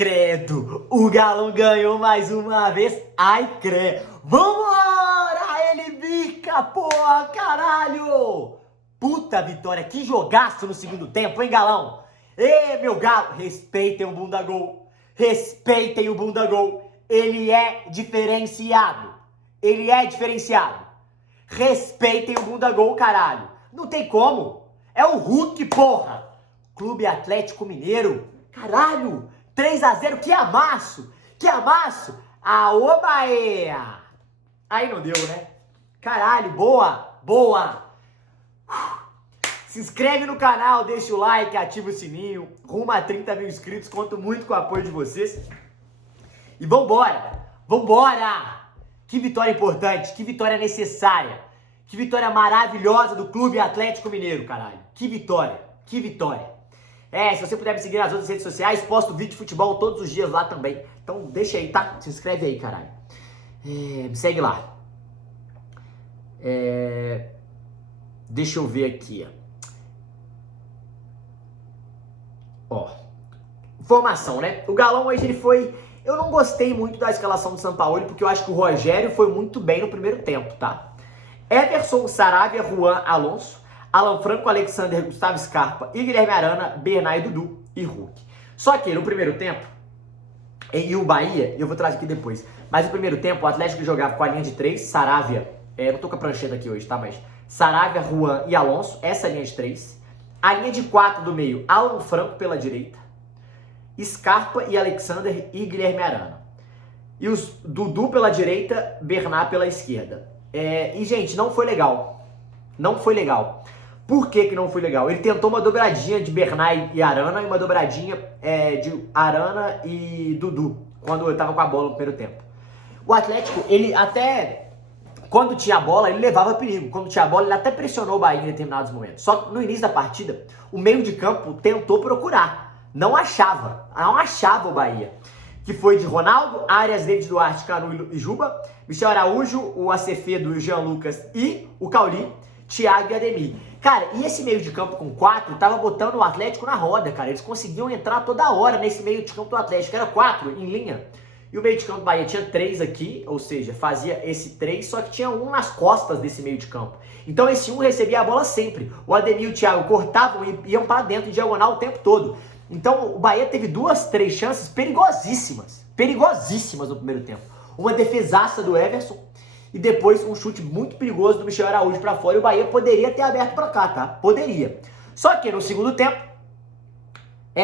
credo, o Galão ganhou mais uma vez. Ai, credo. Vambora, ele bica, porra, caralho. Puta vitória, que jogaço no segundo tempo, hein, Galão? Ê, meu Galo, respeitem o Bunda Gol. Respeitem o Bunda Gol. Ele é diferenciado. Ele é diferenciado. Respeitem o Bunda Gol, caralho. Não tem como. É o Hulk, porra. Clube Atlético Mineiro. Caralho. 3-0, que amasso. Que amasso. Aô, Bahia. Aí não deu, né? Caralho, boa. Boa. Se inscreve no canal, deixa o like, ativa o sininho. Rumo a 30 mil inscritos. Conto muito com o apoio de vocês. E vambora. Vambora. Que vitória importante, que vitória necessária, que vitória maravilhosa do Clube Atlético Mineiro, caralho. Que vitória, que vitória. Se você puder me seguir nas outras redes sociais, posto vídeo de futebol todos os dias lá também. Então deixa aí, tá? Se inscreve aí, caralho. Me segue lá. Deixa eu ver aqui, ó. Formação, né? O Galão hoje ele foi... Eu não gostei muito da escalação do Sampaoli, porque eu acho que o Rogério foi muito bem no primeiro tempo, tá? Everson, Saravia, Juan, Alonso, Alan Franco, Alexander, Gustavo Scarpa e Guilherme Arana, Bernay, Dudu e Hulk. Só que no primeiro tempo, e o Bahia, eu vou trazer aqui depois, mas no primeiro tempo o Atlético jogava com a linha de 3, Saravia, não tô com a prancheta aqui hoje, tá? Mas Saravia, Juan e Alonso, essa linha de 3. A linha de 4 do meio, Alan Franco pela direita. Scarpa e Alexander e Guilherme Arana. E os Dudu pela direita, Bernat pela esquerda. E, gente, não foi legal. Não foi legal. Por que não foi legal? Ele tentou uma dobradinha de Bernat e Arana e uma dobradinha de Arana e Dudu, quando eu tava com a bola no primeiro tempo. O Atlético, ele até... Quando tinha a bola, ele levava perigo. Quando tinha a bola, ele até pressionou o Bahia em determinados momentos. Só que no início da partida, o meio de campo tentou procurar. Não achava o Bahia. Que foi de Ronaldo, Arias, David Duarte, Canu e Juba, Michel Araújo, o Acevedo, o Jean Lucas e o Cauli, Thiago e Ademir. Cara, e esse meio de campo com 4 tava botando o Atlético na roda, cara. Eles conseguiam entrar toda hora nesse meio de campo do Atlético. Era 4 em linha. E o meio de campo do Bahia tinha 3 aqui, ou seja, fazia esse 3, só que tinha um nas costas desse meio de campo. Então esse um recebia a bola sempre. O Ademir e o Thiago cortavam e iam para dentro em diagonal o tempo todo. Então o Bahia teve 2, 3 chances perigosíssimas no primeiro tempo. Uma defesaça do Everson e depois um chute muito perigoso do Michel Araújo para fora. E o Bahia poderia ter aberto para cá, tá? Poderia. Só que no segundo tempo,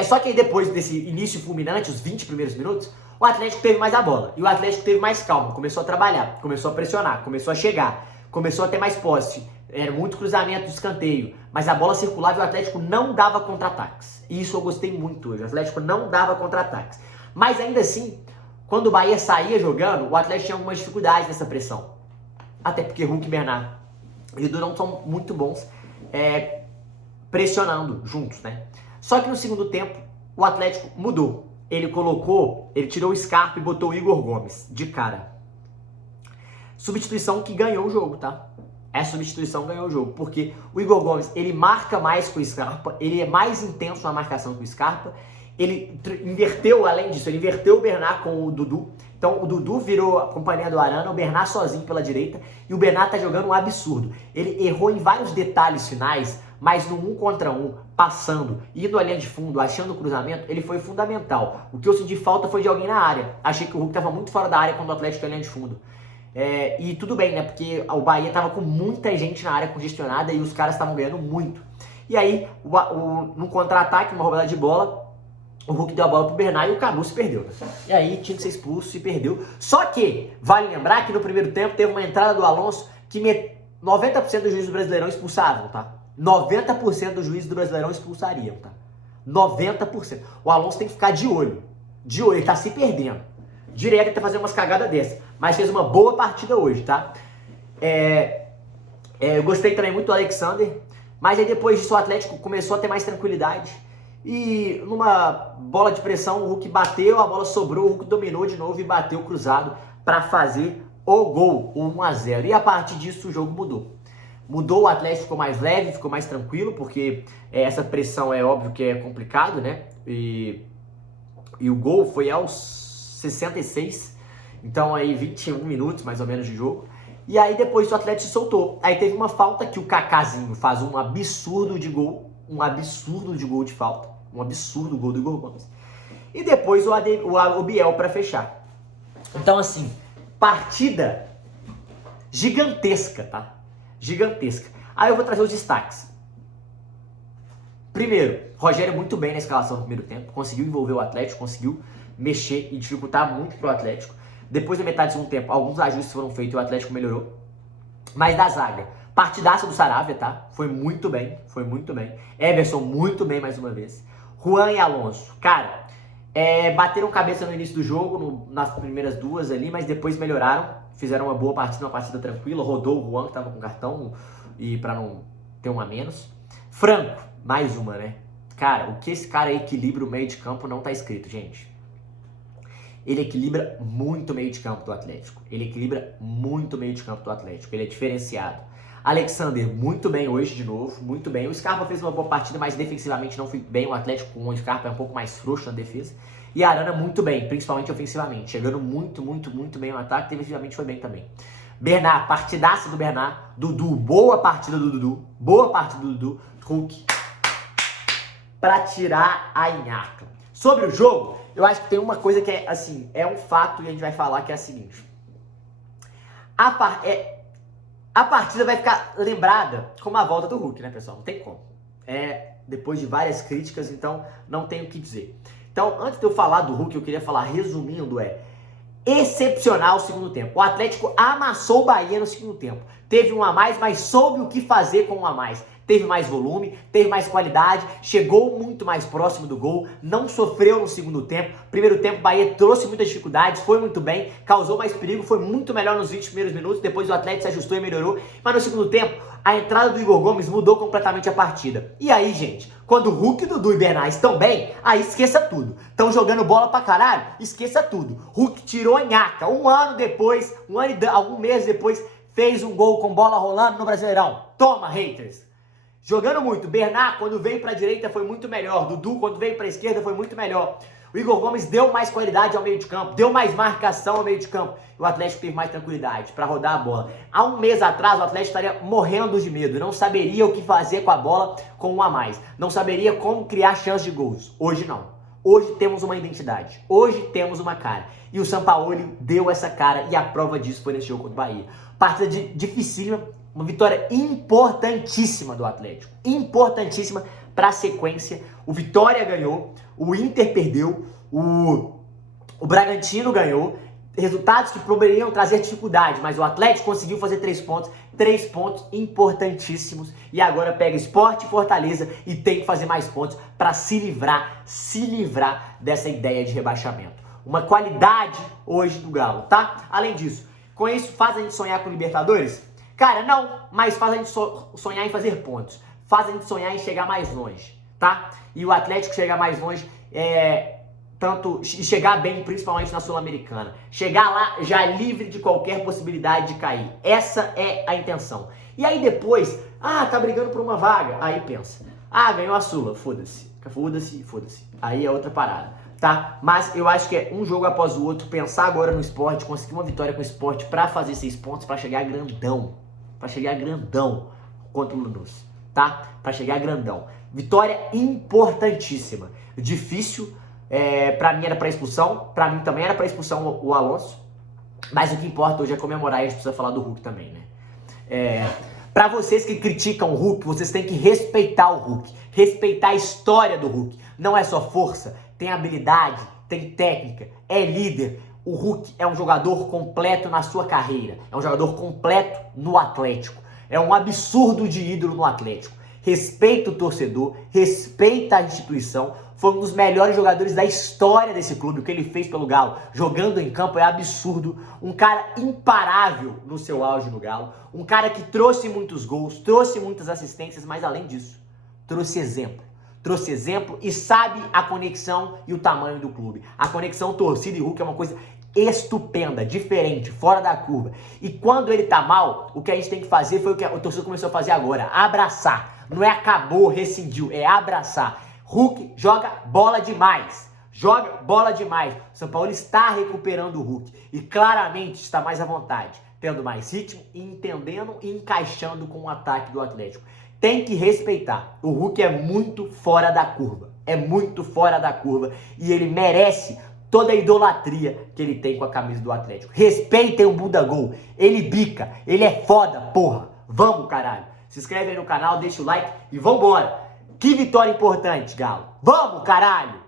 só que aí depois desse início fulminante, os 20 primeiros minutos, o Atlético teve mais a bola. E o Atlético teve mais calma, começou a trabalhar, começou a pressionar, começou a chegar, começou a ter mais posse. Era muito cruzamento de escanteio, mas a bola circulava e o Atlético não dava contra-ataques. E isso eu gostei muito hoje, o Atlético não dava contra-ataques. Mas ainda assim, quando o Bahia saía jogando, o Atlético tinha algumas dificuldades nessa pressão. Até porque Hulk, Bernat e Dudu não são muito bons pressionando juntos, né? Só que no segundo tempo, o Atlético mudou. Ele tirou o Scarpa e botou o Igor Gomes de cara. Substituição que ganhou o jogo, tá? Essa substituição ganhou o jogo, porque o Igor Gomes, ele marca mais que o Scarpa, ele é mais intenso na marcação que o Scarpa, ele inverteu, além disso, ele inverteu o Bernat com o Dudu, então o Dudu virou a companhia do Arana, o Bernat sozinho pela direita, e o Bernat tá jogando um absurdo. Ele errou em vários detalhes finais, mas no 1 contra 1, passando, indo à linha de fundo, achando o cruzamento, ele foi fundamental. O que eu senti falta foi de alguém na área. Achei que o Hulk tava muito fora da área quando o Atlético ia à linha de fundo. E tudo bem, né? Porque o Bahia tava com muita gente na área congestionada e os caras estavam ganhando muito. E aí, no contra-ataque, uma roubada de bola, o Hulk deu a bola pro Bernat e o Canu se perdeu, né? E aí tinha que ser expulso e perdeu. Só que, vale lembrar que no primeiro tempo teve uma entrada do Alonso que 90% dos juízes do Brasileirão expulsavam, tá? 90% dos juízes do Brasileirão expulsariam, tá? 90%. O Alonso tem que ficar de olho. De olho, ele tá se perdendo. Direto ele tá fazendo umas cagadas dessas. Mas fez uma boa partida hoje, tá? Eu gostei também muito do Alexander. Mas aí depois disso o Atlético começou a ter mais tranquilidade. E numa bola de pressão o Hulk bateu, a bola sobrou, o Hulk dominou de novo e bateu cruzado para fazer o gol, o 1-0. E a partir disso o jogo mudou. Mudou, o Atlético ficou mais leve, ficou mais tranquilo, porque essa pressão é óbvio que é complicado, né? E E o gol foi aos 66, então aí 21 minutos mais ou menos de jogo. E aí depois o Atlético se soltou. Aí teve uma falta que o Kakázinho faz um absurdo de gol, de falta, um absurdo gol do Igor Gomes. E depois o Biel para fechar. Então assim, partida gigantesca, tá? Gigantesca. Aí eu vou trazer os destaques. Primeiro, Rogério muito bem na escalação no primeiro tempo, conseguiu envolver o Atlético, conseguiu mexer e dificultar muito pro Atlético. Depois da metade do segundo tempo, alguns ajustes foram feitos e o Atlético melhorou. Mas da zaga, partidaça do Saravia, tá? Foi muito bem, foi muito bem. Everson muito bem mais uma vez. Juan e Alonso, cara, bateram cabeça no início do jogo, nas primeiras duas ali, mas depois melhoraram, fizeram uma boa partida, uma partida tranquila. Rodou o Juan, que tava com cartão, e para não ter um a menos. Franco, mais uma, né? Cara, o que esse cara equilibra o meio de campo não tá escrito, gente. Ele equilibra muito o meio de campo do Atlético. Ele equilibra muito o meio de campo do Atlético. Ele é diferenciado. Alexander, muito bem hoje de novo, muito bem. O Scarpa fez uma boa partida, mas defensivamente não foi bem. O Atlético com o Scarpa é um pouco mais frouxo na defesa. E a Arana muito bem, principalmente ofensivamente. Chegando muito bem no ataque. Defensivamente foi bem também. Bernard, partidaça do Bernard. Dudu, boa partida do Dudu. Boa partida do Dudu. Hulk, pra tirar a nhaca. Sobre o jogo, eu acho que tem uma coisa que é assim, é um fato e a gente vai falar que é a seguinte. A partida vai ficar lembrada como a volta do Hulk, né, pessoal? Não tem como. Depois de várias críticas, então não tenho o que dizer. Então, antes de eu falar do Hulk, eu queria falar, resumindo, excepcional o segundo tempo. O Atlético amassou o Bahia no segundo tempo. Teve um a mais, mas soube o que fazer com um a mais. Teve mais volume, teve mais qualidade, chegou muito mais próximo do gol, não sofreu no segundo tempo. Primeiro tempo, o Bahia trouxe muitas dificuldades, foi muito bem, causou mais perigo, foi muito melhor nos 20 primeiros minutos, depois o Atlético se ajustou e melhorou. Mas no segundo tempo, a entrada do Igor Gomes mudou completamente a partida. E aí, gente, quando o Hulk, Dudu e Bernard estão bem, aí esqueça tudo. Estão jogando bola pra caralho, esqueça tudo. Hulk tirou a nhaca, um ano depois, algum mês depois, fez um gol com bola rolando no Brasileirão. Toma, haters! Jogando muito. Bernard, quando veio para a direita, foi muito melhor. Dudu, quando veio para a esquerda, foi muito melhor. O Igor Gomes deu mais qualidade ao meio de campo, deu mais marcação ao meio de campo. E o Atlético teve mais tranquilidade para rodar a bola. Há um mês atrás, o Atlético estaria morrendo de medo. Não saberia o que fazer com a bola com um a mais. Não saberia como criar chance de gols. Hoje não. Hoje temos uma identidade. Hoje temos uma cara. E o Sampaoli deu essa cara e a prova disso foi nesse jogo contra o Bahia. Partida dificílima. Uma vitória importantíssima do Atlético. Importantíssima para a sequência. O Vitória ganhou, o Inter perdeu, o Bragantino ganhou. Resultados que poderiam trazer dificuldade, mas o Atlético conseguiu fazer 3 pontos. 3 pontos importantíssimos. E agora pega Sport e Fortaleza e tem que fazer mais pontos para se livrar dessa ideia de rebaixamento. Uma qualidade hoje do Galo, tá? Além disso, com isso faz a gente sonhar com Libertadores? Cara, não, mas faz a gente sonhar em fazer pontos. Faz a gente sonhar em chegar mais longe, tá? E o Atlético chegar mais longe, e chegar bem, principalmente na Sul-Americana. Chegar lá já livre de qualquer possibilidade de cair. Essa é a intenção. E aí depois, tá brigando por uma vaga. Aí pensa, ganhou a Sula, foda-se. Foda-se. Aí é outra parada, tá? Mas eu acho que é um jogo após o outro, pensar agora no Sport, conseguir uma vitória com o Sport pra fazer 6 pontos, pra chegar grandão. Pra chegar grandão contra o Lanús, tá? Pra chegar grandão. Vitória importantíssima. Difícil, pra mim era pra expulsão, pra mim também era pra expulsão o Alonso, mas o que importa hoje é comemorar e a gente precisa falar do Hulk também, né? Pra vocês que criticam o Hulk, vocês têm que respeitar o Hulk, respeitar a história do Hulk. Não é só força, tem habilidade, tem técnica, é líder. O Hulk é um jogador completo na sua carreira. É um jogador completo no Atlético. É um absurdo de ídolo no Atlético. Respeita o torcedor, respeita a instituição. Foi um dos melhores jogadores da história desse clube. O que ele fez pelo Galo, jogando em campo, é absurdo. Um cara imparável no seu auge no Galo. Um cara que trouxe muitos gols, trouxe muitas assistências, mas além disso, trouxe exemplo. Trouxe exemplo e sabe a conexão e o tamanho do clube. A conexão torcida e Hulk é uma coisa estupenda, diferente, fora da curva. E quando ele tá mal, o que a gente tem que fazer foi o que o torcedor começou a fazer agora, abraçar. Não é acabou, rescindiu, é abraçar. Hulk joga bola demais. joga bola demais. O São Paulo está recuperando o Hulk e claramente está mais à vontade, tendo mais ritmo e entendendo e encaixando com o ataque do Atlético. Tem que respeitar. O Hulk é muito fora da curva. É muito fora da curva e ele merece toda a idolatria que ele tem com a camisa do Atlético. Respeitem o Buda Gol. Ele bica, ele é foda, porra. Vamos, caralho. Se inscreve aí no canal, deixa o like e vambora. Que vitória importante, Galo. Vamos, caralho.